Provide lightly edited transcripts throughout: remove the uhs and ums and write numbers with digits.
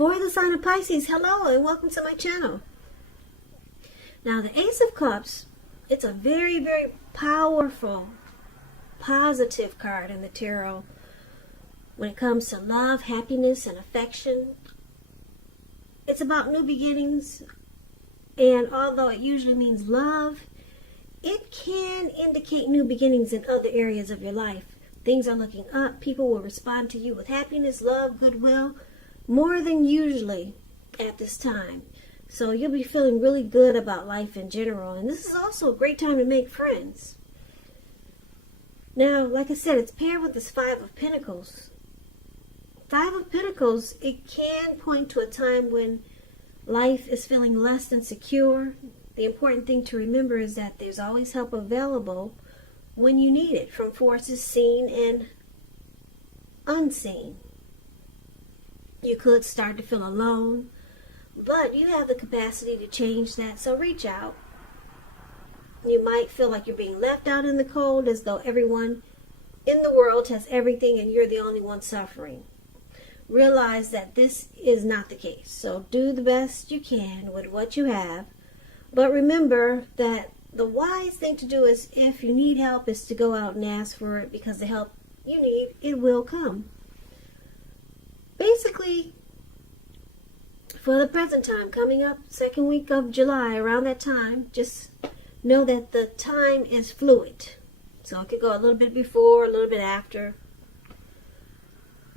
For the sign of Pisces, hello and welcome to my channel. Now the Ace of Cups, it's a very, very powerful, positive card in the tarot when it comes to love, happiness, and affection. It's about new beginnings, and although it usually means love, it can indicate new beginnings in other areas of your life. Things are looking up. People will respond to you with happiness, love, goodwill, more than usually at this time. So you'll be feeling really good about life in general. And this is also a great time to make friends. Now, like I said, it's paired with this Five of Pentacles. Five of Pentacles, it can point to a time when life is feeling less than secure. The important thing to remember is that there's always help available when you need it, from forces seen and unseen. You could start to feel alone, but you have the capacity to change that, so reach out. You might feel like you're being left out in the cold, as though everyone in the world has everything and you're the only one suffering. Realize that this is not the case, so do the best you can with what you have. But remember that the wise thing to do is, if you need help, is to go out and ask for it, because the help you need, it will come. Basically, for the present time, coming up second week of July, around that time, just know that the time is fluid. So it could go a little bit before, a little bit after.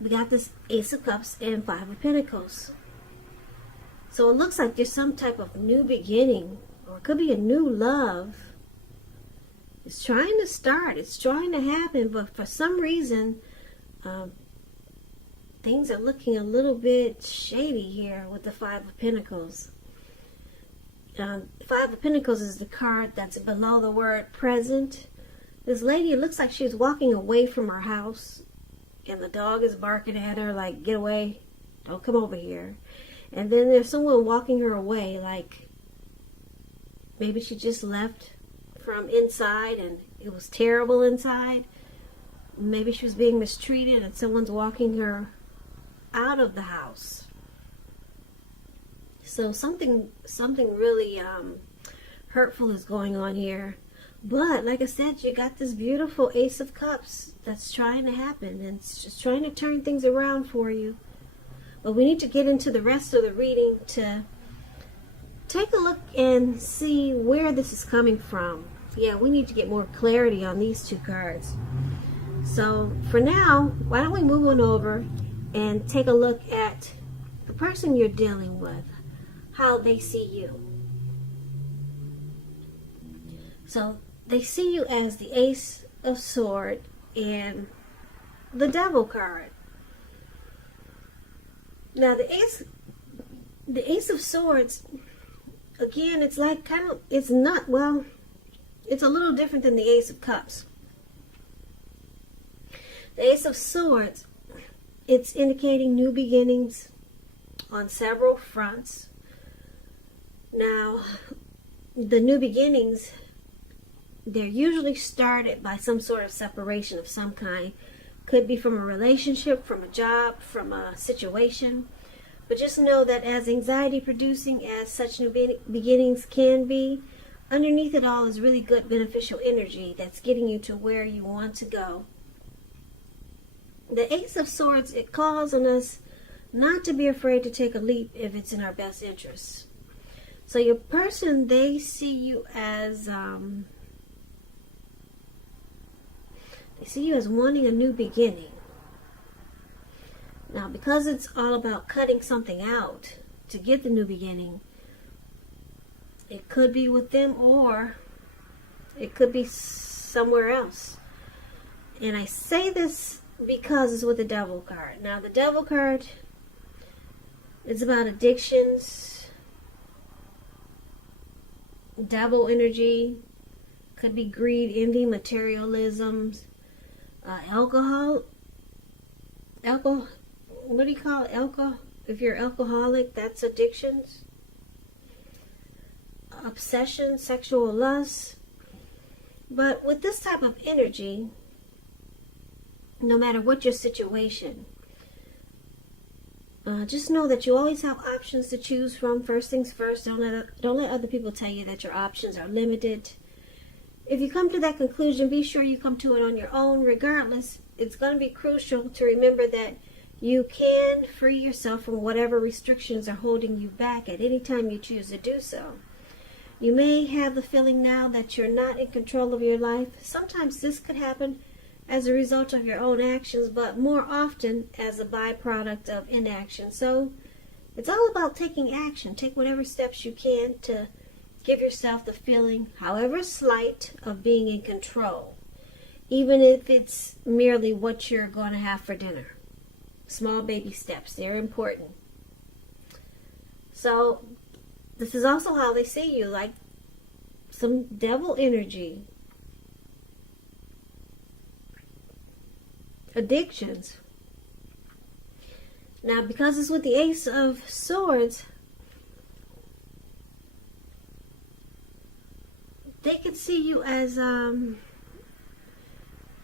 We got this Ace of Cups and Five of Pentacles. So it looks like there's some type of new beginning, or it could be a new love. It's trying to start. It's trying to happen, but for some reason, things are looking a little bit shady here with the Five of Pentacles. Five of Pentacles is the card that's below the word present. This lady, it looks like she's walking away from her house, and the dog is barking at her like, get away, don't come over here. And then there's someone walking her away, like maybe she just left from inside and it was terrible inside. Maybe she was being mistreated and someone's walking her out of the house. So something really hurtful is going on here. But like I said, you got this beautiful Ace of Cups that's trying to happen, and it's just trying to turn things around for you. But we need to get into the rest of the reading to take a look and see where this is coming from. Yeah, we need to get more clarity on these two cards. So for now, why don't we move on over and take a look at the person you're dealing with, how they see you. So they see you as the Ace of Swords and the Devil card. Now the Ace of Swords, again, it's like it's a little different than the Ace of Cups. The Ace of Swords, it's indicating new beginnings on several fronts. Now, the new beginnings, they're usually started by some sort of separation of some kind. Could be from a relationship, from a job, from a situation. But just know that as anxiety producing as such new beginnings can be, underneath it all is really good beneficial energy that's getting you to where you want to go. The Ace of Swords, it calls on us not to be afraid to take a leap if it's in our best interests. So your person, they see you as wanting a new beginning. Now, because it's all about cutting something out to get the new beginning, it could be with them or it could be somewhere else. And I say this because it's with the Devil card. Now, the Devil card is about addictions, devil energy, could be greed, envy, materialism, alcohol, what do you call it? Alcohol? If you're alcoholic, that's addictions. Obsession, sexual lust. But with this type of energy, no matter what your situation, Just know that you always have options to choose from. First things first, don't let other people tell you that your options are limited. If you come to that conclusion, be sure you come to it on your own. Regardless, it's going to be crucial to remember that you can free yourself from whatever restrictions are holding you back at any time you choose to do so. You may have the feeling now that you're not in control of your life. Sometimes this could happen as a result of your own actions, but more often as a byproduct of inaction. So it's all about taking action. Take whatever steps you can to give yourself the feeling, however slight, of being in control, even if it's merely what you're going to have for dinner. Small baby steps, they're important. So this is also how they see you, like some devil energy. Addictions. Now, because it's with the Ace of Swords, they can see you as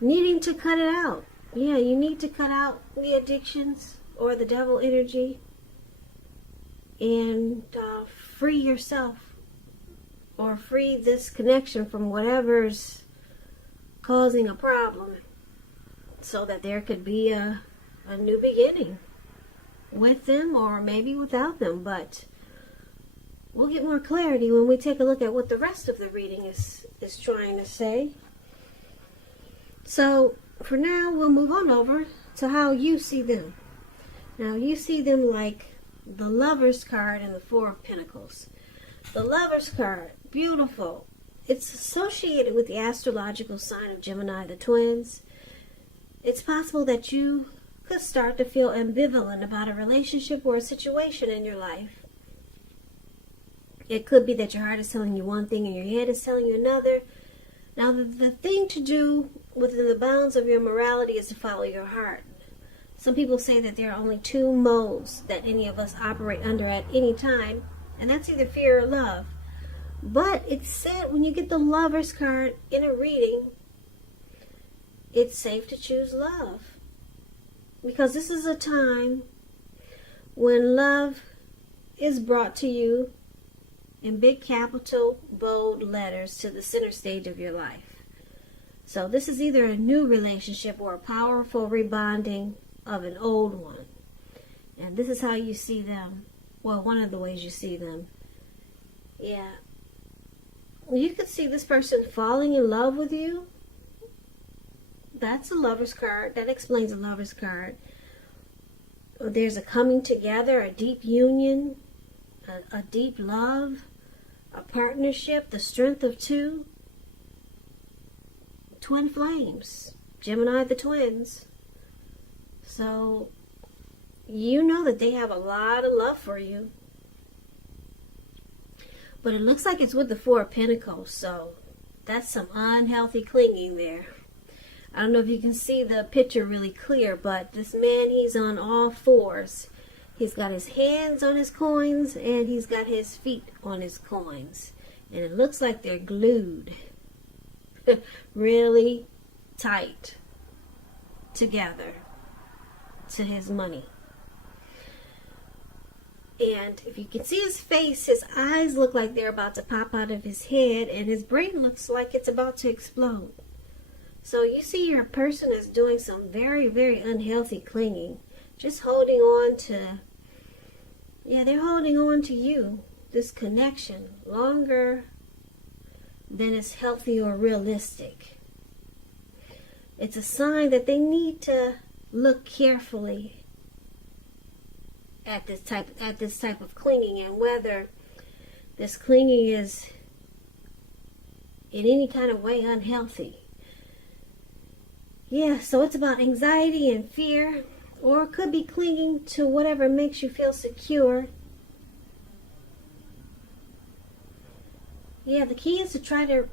needing to cut it out. Yeah, you need to cut out the addictions or the devil energy and free yourself, or free this connection from whatever's causing a problem, so that there could be a new beginning with them, or maybe without them. But we'll get more clarity when we take a look at what the rest of the reading is trying to say. So for now, we'll move on over to how you see them. Now, you see them like the Lover's card and the Four of Pentacles. The Lover's card, beautiful. It's associated with the astrological sign of Gemini, the twins. It's possible that you could start to feel ambivalent about a relationship or a situation in your life. It could be that your heart is telling you one thing and your head is telling you another. Now, the thing to do within the bounds of your morality is to follow your heart. Some people say that there are only two modes that any of us operate under at any time, and that's either fear or love. But it's said when you get the Lover's card in a reading, it's safe to choose love, because this is a time when love is brought to you in big capital bold letters to the center stage of your life. So this is either a new relationship or a powerful rebonding of an old one. And this is how you see them. Well, one of the ways you see them. Yeah. You could see this person falling in love with you. That's a Lover's card. That explains a Lover's card. There's a coming together, a deep union, a deep love, a partnership, the strength of two. Twin flames. Gemini, the twins. So, you know that they have a lot of love for you. But it looks like it's with the Four of Pentacles, so that's some unhealthy clinging there. I don't know if you can see the picture really clear, but this man, he's on all fours. He's got his hands on his coins, and he's got his feet on his coins. And it looks like they're glued really tight together to his money. And if you can see his face, his eyes look like they're about to pop out of his head, and his brain looks like it's about to explode. So you see your person is doing some very, very unhealthy clinging. Just holding on to, they're holding on to you, this connection, longer than is healthy or realistic. It's a sign that they need to look carefully at this type of clinging, and whether this clinging is in any kind of way unhealthy. Yeah, so it's about anxiety and fear, or it could be clinging to whatever makes you feel secure. Yeah, the key is to try to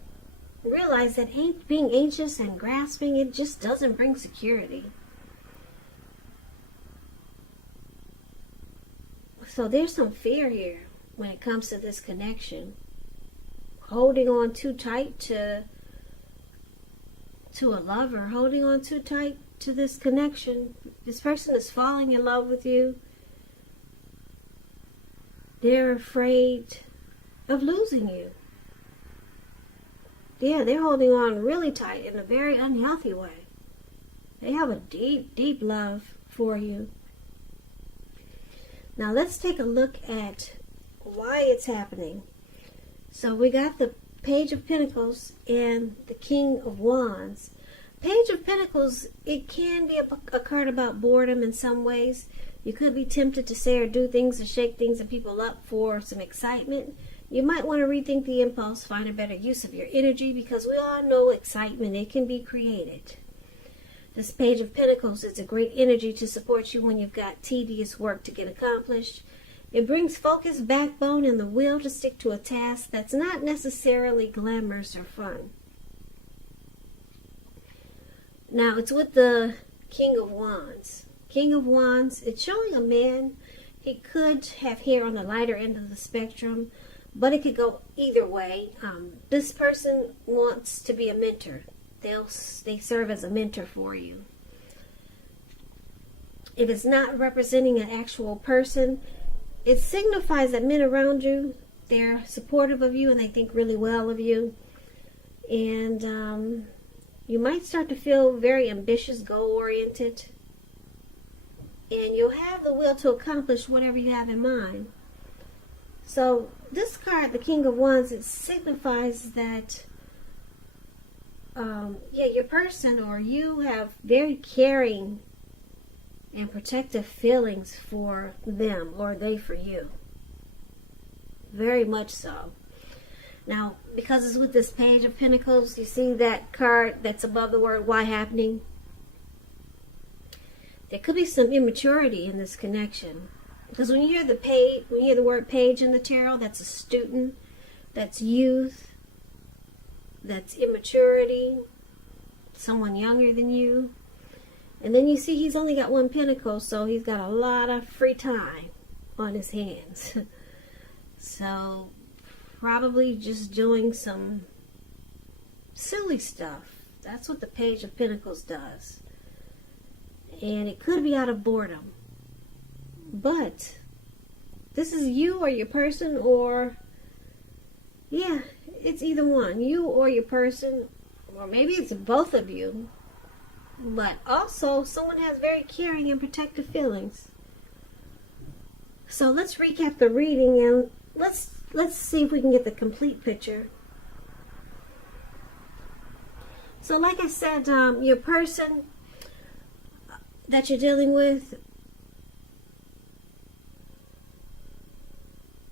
realize that being anxious and grasping, it just doesn't bring security. So there's some fear here when it comes to this connection. Holding on too tight to a lover, holding on too tight to this connection. This person is falling in love with you. they're afraid of losing you. Yeah, they're holding on really tight in a very unhealthy way. They have a deep, deep love for you. Now let's take a look at why it's happening. So we got the Page of Pentacles and the King of Wands. Page of Pentacles, it can be a card about boredom in some ways. You could be tempted to say or do things to shake things and people up for some excitement. You might want to rethink the impulse, find a better use of your energy, because we all know excitement, it can be created. This Page of Pentacles is a great energy to support you when you've got tedious work to get accomplished. It brings focus, backbone, and the will to stick to a task that's not necessarily glamorous or fun. Now, it's with the King of Wands. King of Wands, it's showing a man. He could have hair on the lighter end of the spectrum, but it could go either way. This person wants to be a mentor. They serve as a mentor for you. If it's not representing an actual person, it signifies that men around you, they're supportive of you and they think really well of you. And you might start to feel very ambitious, goal-oriented. And you'll have the will to accomplish whatever you have in mind. So this card, the King of Wands, it signifies that your person or you have very caring and protective feelings for them, or they for you. Very much so. Now, because it's with this Page of Pentacles, you see that card that's above the word why happening? There could be some immaturity in this connection. Because when you hear the word page in the tarot, that's a student, that's youth, that's immaturity, someone younger than you. And then you see he's only got one pentacle, so he's got a lot of free time on his hands. So probably just doing some silly stuff. That's what the Page of Pentacles does. And it could be out of boredom. But this is you or your person, or yeah, it's either one. You or your person, or maybe it's both of you. But also, someone has very caring and protective feelings. So let's recap the reading and let's see if we can get the complete picture. So like I said, your person that you're dealing with,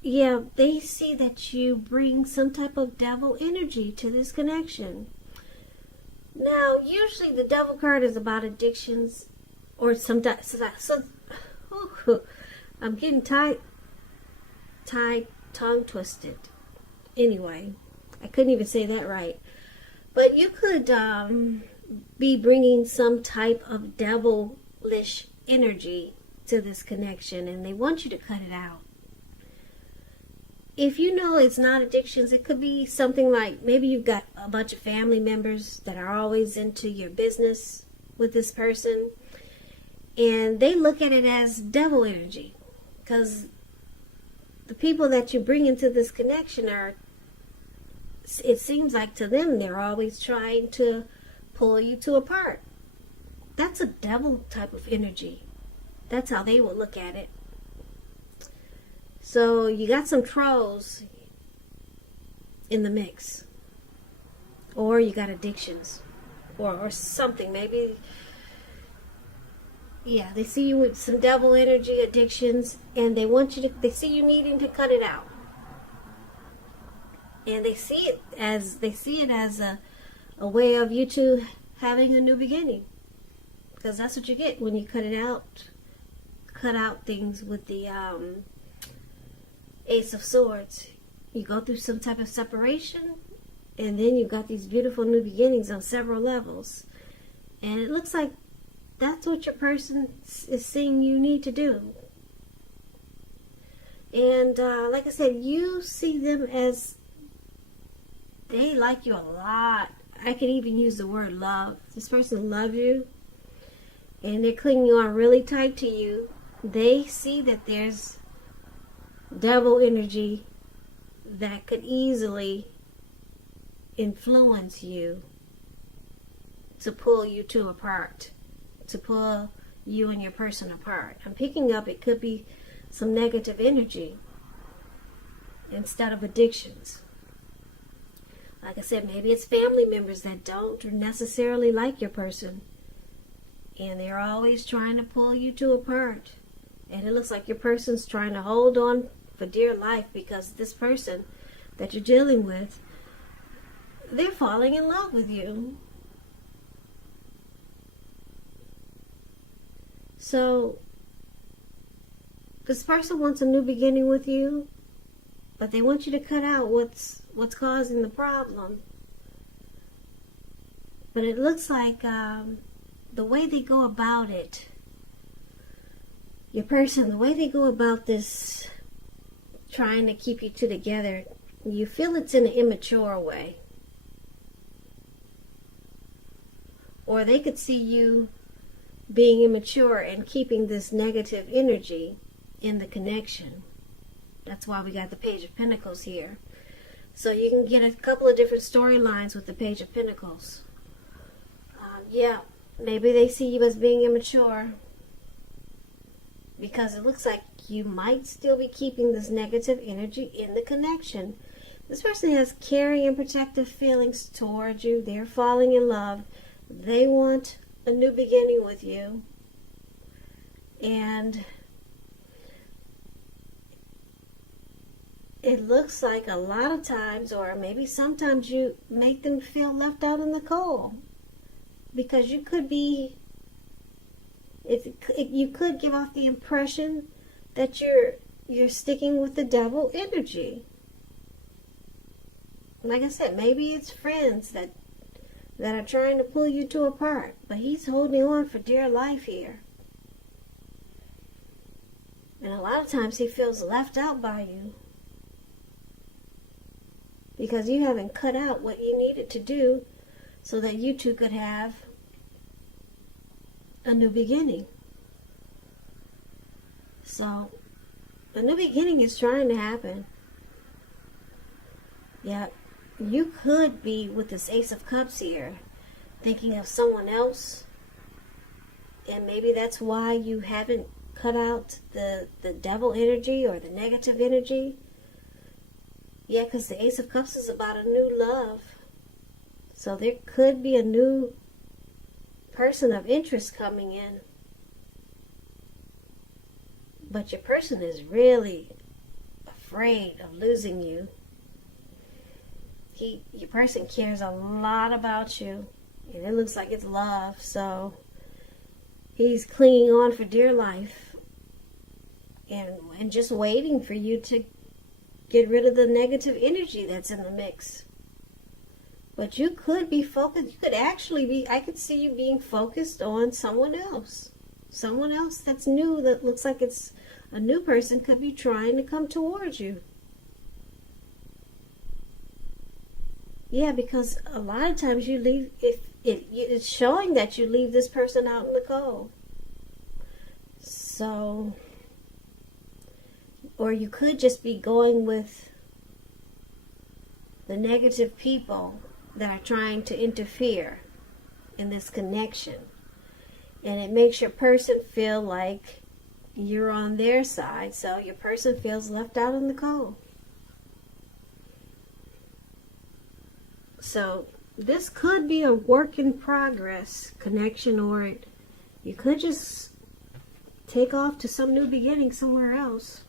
yeah, they see that you bring some type of devil energy to this connection. Now, usually the devil card is about addictions, or I'm getting tongue twisted. Anyway, I couldn't even say that right. But you could be bringing some type of devilish energy to this connection, and they want you to cut it out. If you know it's not addictions, it could be something like maybe you've got a bunch of family members that are always into your business with this person, and they look at it as devil energy, because the people that you bring into this connection are, it seems like to them, they're always trying to pull you two apart. That's a devil type of energy. That's how they will look at it. So you got some trolls in the mix, or you got addictions, or something. Maybe, yeah, they see you with some devil energy, addictions, and they see you needing to cut it out, and they see it as a way of you two having a new beginning, because that's what you get when you cut it out. Cut out things with the Ace of Swords. You go through some type of separation, and then you've got these beautiful new beginnings on several levels. And it looks like that's what your person is seeing you need to do. And like I said, you see them as they like you a lot. I could even use the word love. This person loves you, and they're clinging on really tight to you. They see that there's devil energy that could easily influence you to pull you two apart, to pull you and your person apart. I'm picking up it could be some negative energy instead of addictions. Like I said, maybe it's family members that don't necessarily like your person, and they're always trying to pull you two apart. And it looks like your person's trying to hold on for dear life because this person that you're dealing with, they're falling in love with you. So this person wants a new beginning with you, but they want you to cut out what's causing the problem. But it looks like the way they go about it, your person, the way they go about this, trying to keep you two together, you feel it's in an immature way. Or they could see you being immature and keeping this negative energy in the connection. That's why we got the Page of Pentacles here. So you can get a couple of different storylines with the Page of Pentacles. Yeah, maybe they see you as being immature because it looks like you might still be keeping this negative energy in the connection. This person has caring and protective feelings towards you. They're falling in love. They want a new beginning with you. And it looks like a lot of times, or maybe sometimes, you make them feel left out in the cold. Because you could be, you could give off the impression that you're sticking with the devil energy. Like I said, maybe it's friends that are trying to pull you two apart, but he's holding on for dear life here. And a lot of times he feels left out by you because you haven't cut out what you needed to do so that you two could have a new beginning. So, a new beginning is trying to happen. Yeah, you could be, with this Ace of Cups here, thinking of someone else. And maybe that's why you haven't cut out the devil energy or the negative energy. Yeah, because the Ace of Cups is about a new love. So there could be a new person of interest coming in. But your person is really afraid of losing you. Your person cares a lot about you. And it looks like it's love. So he's clinging on for dear life. And just waiting for you to get rid of the negative energy that's in the mix. But you could be focused. You could actually be, I could see you being focused on someone else. Someone else that's new, that looks like it's a new person, could be trying to come towards you. Yeah, because a lot of times you leave, it's showing that you leave this person out in the cold. So, or you could just be going with the negative people that are trying to interfere in this connection. And it makes your person feel like you're on their side, so your person feels left out in the cold. So this could be a work in progress connection, or you could just take off to some new beginning somewhere else.